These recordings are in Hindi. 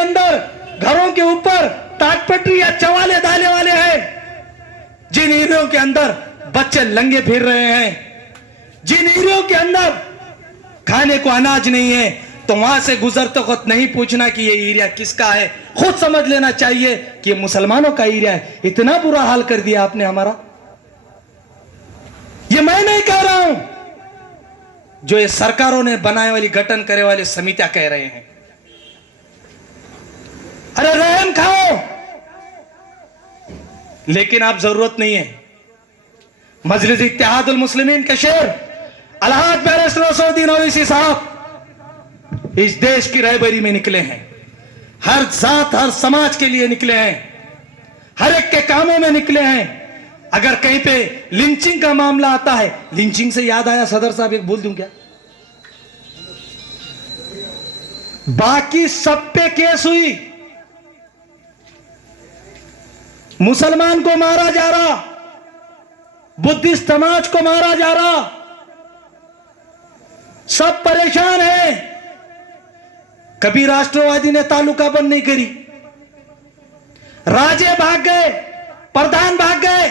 अंदर घरों के ऊपर ताटपट्टी या चवाले डाले वाले हैं, जिन एरियो के अंदर बच्चे लंगे फिर रहे हैं, जिन एरियो के अंदर खाने को अनाज नहीं है, तो वहां से गुजरते वक्त नहीं पूछना कि ये एरिया किसका है, खुद समझ लेना चाहिए कि ये मुसलमानों का एरिया है। इतना बुरा हाल कर दिया आपने हमारा। ये मैं नहीं कह रहा हूं, जो ये सरकारों ने बनाए वाली गठन करे वाले समितियां कह रहे हैं। अरे रहम खाओ, लेकिन आप जरूरत नहीं है। मजलिस इत्तेहादुल मुस्लिमीन के शेर अलहाज बैरिस्टर असदुद्दीन ओवैसी साहब इस देश की रहबरी में निकले हैं, हर जात हर समाज के लिए निकले हैं, हर एक के कामों में निकले हैं। अगर कहीं पे लिंचिंग का मामला आता है, लिंचिंग से याद आया सदर साहब एक बोल दूं क्या, बाकी सब पे केस हुई, मुसलमान को मारा जा रहा, बुद्धिस्ट समाज को मारा जा रहा, सब परेशान है। कभी राष्ट्रवादी ने तालुका बंद नहीं करी, राजे भाग गए, प्रधान भाग गए,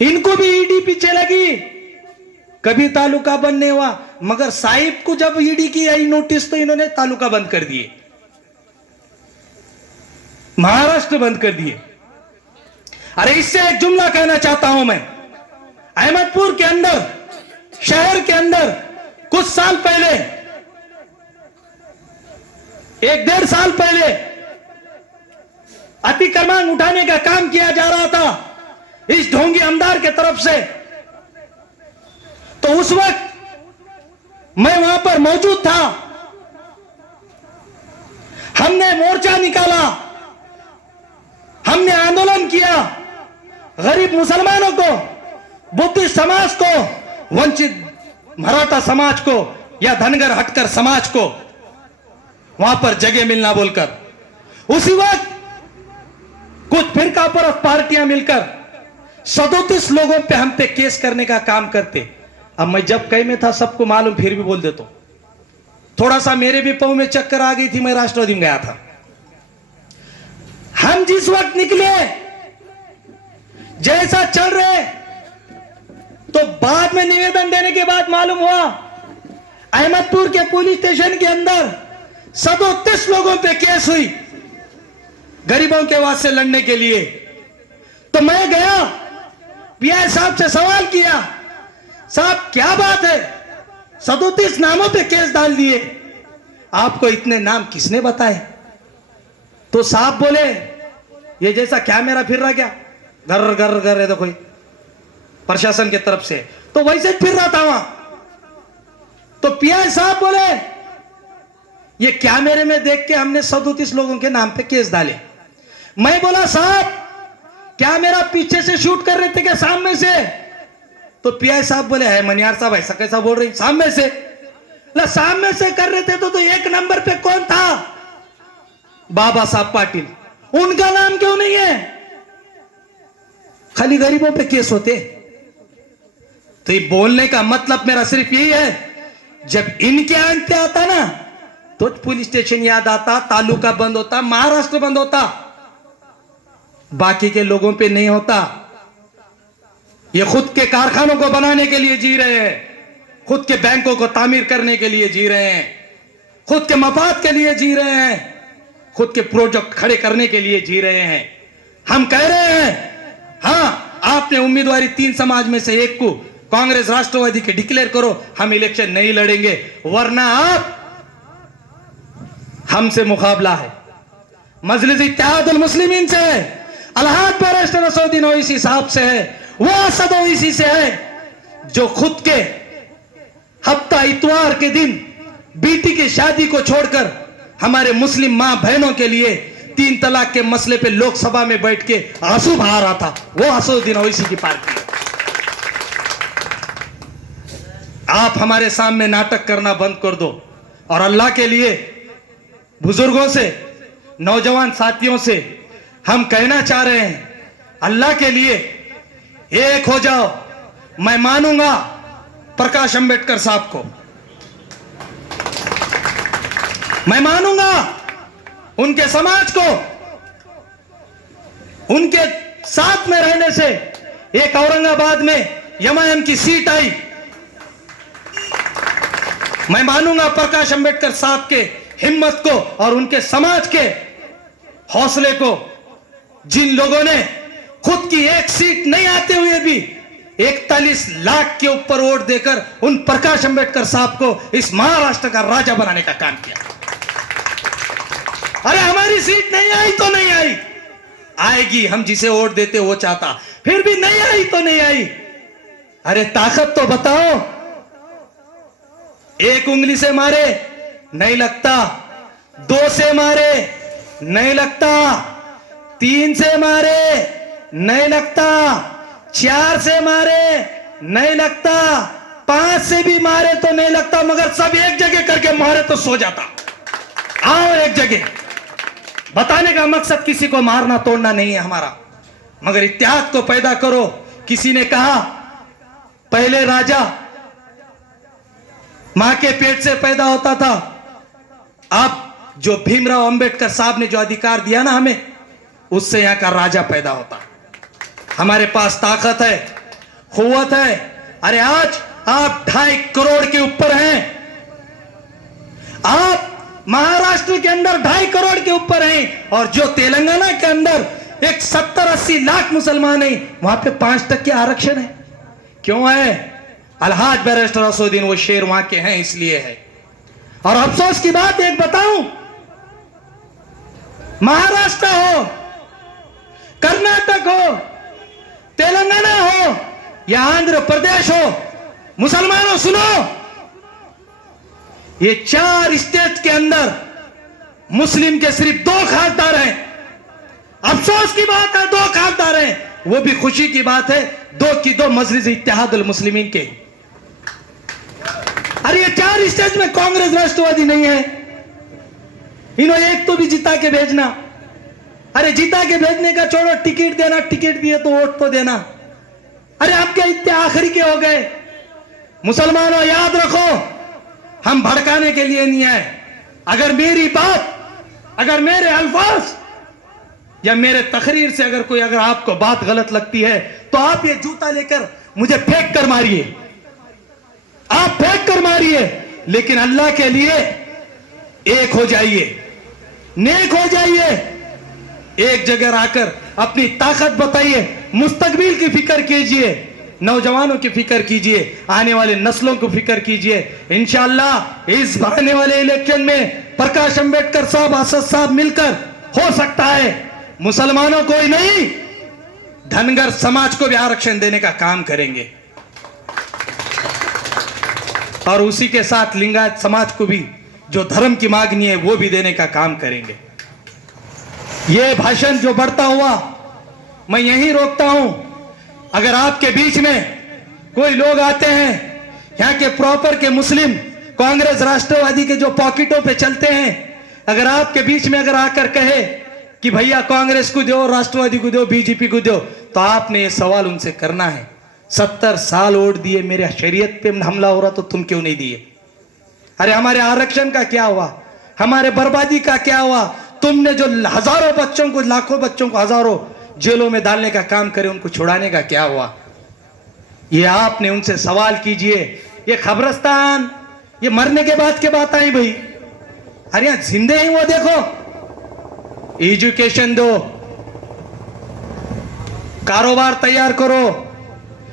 इनको भी ईडी पीछे लगी, कभी तालुका बंद नहीं हुआ। मगर साहिब को जब ईडी की आई नोटिस तो इन्होंने तालुका बंद कर दिए, महाराष्ट्र बंद कर दिए। अरे इससे एक जुमला कहना चाहता हूं मैं, अहमदपुर के अंदर, शहर के अंदर कुछ साल पहले, 1-1.5 साल पहले अतिक्रमण उठाने का काम किया जा रहा था इस ढोंगी आमदार के तरफ से। तो उस वक्त मैं वहां पर मौजूद था, हमने मोर्चा निकाला, हमने आंदोलन किया, गरीब मुसलमानों को, बुद्धिस्ट समाज को, वंचित मराठा समाज को या धनगर हटकर समाज को वहां पर जगह मिलना बोलकर। उसी वक्त कुछ फिरका परस्त पार्टियां मिलकर 37 लोगों पे हम पे केस करने का काम करते। अब मैं जब कई में था सबको मालूम, फिर भी बोल देता हूं, थोड़ा सा मेरे भी पांव में चक्कर आ गई थी, मैं राष्ट्रवादी में गया था। हम जिस वक्त निकले, जैसा चल रहे, तो बाद में निवेदन देने के बाद मालूम हुआ अहमदपुर के पुलिस स्टेशन के अंदर 37 लोगों पे केस हुई गरीबों के वास्ते लड़ने के लिए। तो मैं गया, पीआई साहब से सवाल किया, साहब क्या बात है, 37 नामों पे केस डाल दिए, आपको इतने नाम किसने बताए? तो साहब बोले, ये जैसा कैमरा फिर रहा क्या, घर घर घर है तो कोई प्रशासन की तरफ से, तो वैसे फिर रहा था वहां। तो पीआई साहब बोले, ये कैमरे में देख के हमने 37 लोगों के नाम पे केस डाले। मैं बोला, साहब कैमरा पीछे से शूट कर रहे थे क्या सामने से? तो पीआई साहब बोले, है मनियार साहब ऐसा कैसा बोल रही, सामने से? सामने से कर रहे थे तो एक नंबर पे कौन था? बाबा साहब पाटिल, उनका नाम क्यों नहीं है? खाली गरीबों पे केस होते। तो ये बोलने का मतलब मेरा सिर्फ यही है, जब इनके अंत पे आता ना तो पुलिस स्टेशन याद आता, तालुका बंद होता, महाराष्ट्र बंद होता, बाकी के लोगों पे नहीं होता। ये खुद के कारखानों को बनाने के लिए जी रहे हैं, खुद के बैंकों को तामीर करने के लिए जी रहे हैं, खुद के मफाद के लिए जी रहे हैं, खुद के प्रोजेक्ट खड़े करने के लिए जी रहे हैं। हम कह रहे हैं, हाँ आपने उम्मीदवारी 3 समाज में से एक को कांग्रेस राष्ट्रवादी के डिक्लेयर करो, हम इलेक्शन नहीं लड़ेंगे, वरना आप हमसे मुकाबला है। मजलिस इत्तेहादुल मुस्लिमीन से है, अलहाज बैरिस्टर असदुद्दीन ओवैसी साहब से है, वो असद ओवैसी से है जो खुद के हफ्ता इतवार के दिन बेटी की शादी को छोड़कर हमारे मुस्लिम मां बहनों के लिए 3 तलाक के मसले पे लोकसभा में बैठ के आंसू बहा रहा था। वो असदुद्दीन ओवैसी की पार्टी है। आप हमारे सामने नाटक करना बंद कर दो और अल्लाह के लिए बुजुर्गों से, नौजवान साथियों से हम कहना चाह रहे हैं, अल्लाह के लिए एक हो जाओ। मैं मानूंगा प्रकाश अंबेडकर साहब को, मैं मानूंगा उनके समाज को, उनके साथ में रहने से एक औरंगाबाद में एमआईएम की सीट आई। मैं मानूंगा प्रकाश अंबेडकर साहब के हिम्मत को और उनके समाज के हौसले को, जिन लोगों ने खुद की एक सीट नहीं आते हुए भी 41 लाख के ऊपर वोट देकर उन प्रकाश अंबेडकर साहब को इस महाराष्ट्र का राजा बनाने का काम किया। अरे हमारी सीट नहीं आई तो नहीं आई, आएगी, हम जिसे वोट देते वो चाहता, फिर भी नहीं आई तो नहीं आई। अरे ताकत तो बताओ। एक उंगली से मारे नहीं लगता, 2 से मारे नहीं लगता, 3 से मारे नहीं लगता, 4 से मारे नहीं लगता, 5 से भी मारे तो नहीं लगता, मगर सब एक जगह करके मारे तो सो जाता। आओ एक जगह। बताने का मकसद किसी को मारना तोड़ना नहीं है हमारा, मगर इत्तेहाद को पैदा करो। किसी ने कहा पहले राजा मां के पेट से पैदा होता था, अब जो भीमराव अंबेडकर साहब ने जो अधिकार दिया ना हमें, उससे यहां का राजा पैदा होता। हमारे पास ताकत है, कुव्वत है। अरे आज आप 2.5 करोड़ के ऊपर हैं, आप महाराष्ट्र के अंदर 2.5 करोड़ के ऊपर हैं, और जो तेलंगाना के अंदर एक 70-80 लाख मुसलमान हैं, वहां पे 5% आरक्षण है। क्यों है? अलहाज बैरिस्टर असदुद्दीन वो शेर वहां के हैं, इसलिए है। और अफसोस की बात एक बताऊं, महाराष्ट्र हो, कर्नाटक हो, तेलंगाना हो या आंध्र प्रदेश हो, मुसलमानों सुनो, ये 4 स्टेट के अंदर मुस्लिम के सिर्फ 2 खासदार हैं। अफसोस की बात है, 2 खासदार हैं, वो भी खुशी की बात है, 2 की 2 मजलिस इत्तेहादुल मुस्लिमीन के। अरे ये 4 स्टेट में कांग्रेस राष्ट्रवादी नहीं है, इन्होंने एक तो भी जिता के भेजना। अरे जिता के भेजने का छोड़ो, टिकट देना, टिकट दिए तो वोट तो देना। अरे आप क्या इतने आखिरी के हो गए? मुसलमानों याद रखो, हम भड़काने के लिए नहीं है। अगर मेरी बात, अगर मेरे अल्फाज या मेरे तकरीर से अगर आपको बात गलत लगती है, तो आप ये जूता लेकर मुझे फेंक कर मारिए, आप फेंक कर मारिए, लेकिन अल्लाह के लिए एक हो जाइए, नेक हो जाइए, एक जगह आकर अपनी ताकत बताइए, मुस्तकबिल की फिक्र कीजिए, नौजवानों की फिक्र कीजिए, आने वाले नस्लों को फिक्र कीजिए। इंशाअल्लाह इस आने वाले इलेक्शन में प्रकाश अंबेडकर साहब, असद साहब मिलकर हो सकता है मुसलमानों को ही नहीं, धनगर समाज को भी आरक्षण देने का काम करेंगे, और उसी के साथ लिंगायत समाज को भी जो धर्म की मांगनी है वो भी देने का काम करेंगे। ये भाषण जो बढ़ता हुआ मैं यहीं रोकता हूं। अगर आपके बीच में कोई लोग आते हैं यहाँ के प्रॉपर के मुस्लिम कांग्रेस राष्ट्रवादी के जो पॉकेटों पे चलते हैं, अगर आपके बीच में अगर आकर कहे कि भैया कांग्रेस को दो, राष्ट्रवादी को दो, बीजेपी को दो, तो आपने ये सवाल उनसे करना है, 70 साल वोट दिए, मेरे शरीयत पे हमला हो रहा तो तुम क्यों नहीं दिए? अरे हमारे आरक्षण का क्या हुआ? हमारे बर्बादी का क्या हुआ? तुमने जो हजारों बच्चों को, लाखों बच्चों को हजारों जेलों में डालने का काम करे, उनको छुड़ाने का क्या हुआ? ये आपने उनसे सवाल कीजिए। ये खबरस्तान, ये मरने के बाद के बात आई भाई। अरे यहां जिंदे ही वो देखो, एजुकेशन दो, कारोबार तैयार करो।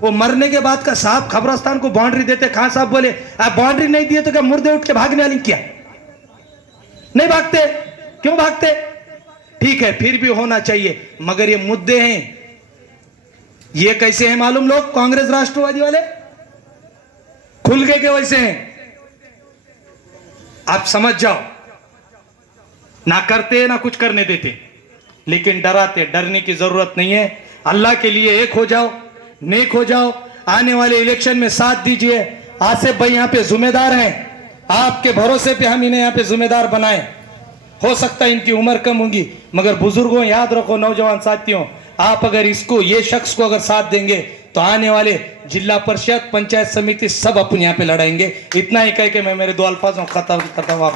वो मरने के बाद का साहब खबरस्तान को बाउंड्री देते, खान साहब बोले आप बाउंड्री नहीं दिए तो क्या मुर्दे उठ के भागने वाली क्या? नहीं भागते, क्यों भागते? ठीक है, फिर भी होना चाहिए, मगर ये मुद्दे हैं, ये कैसे हैं मालूम? लोग कांग्रेस राष्ट्रवादी वाले खुल गए के वैसे हैं, आप समझ जाओ, ना करते ना कुछ करने देते, लेकिन डराते। डरने की जरूरत नहीं है, अल्लाह के लिए एक हो जाओ, नेक हो जाओ, आने वाले इलेक्शन में साथ दीजिए। आसिफ भाई यहाँ पे जिम्मेदार हैं, आपके भरोसे पे हम इन्हें यहाँ पे जिम्मेदार बनाए। हो सकता है इनकी उम्र कम होगी, मगर बुजुर्गों याद रखो, नौजवान साथियों, आप अगर इसको, ये शख्स को अगर साथ देंगे तो आने वाले जिला परिषद, पंचायत समिति सब अपन यहाँ पे लड़ाएंगे। इतना ही कह के मैं मेरे 2 अल्फाजों खत्म करता हूँ।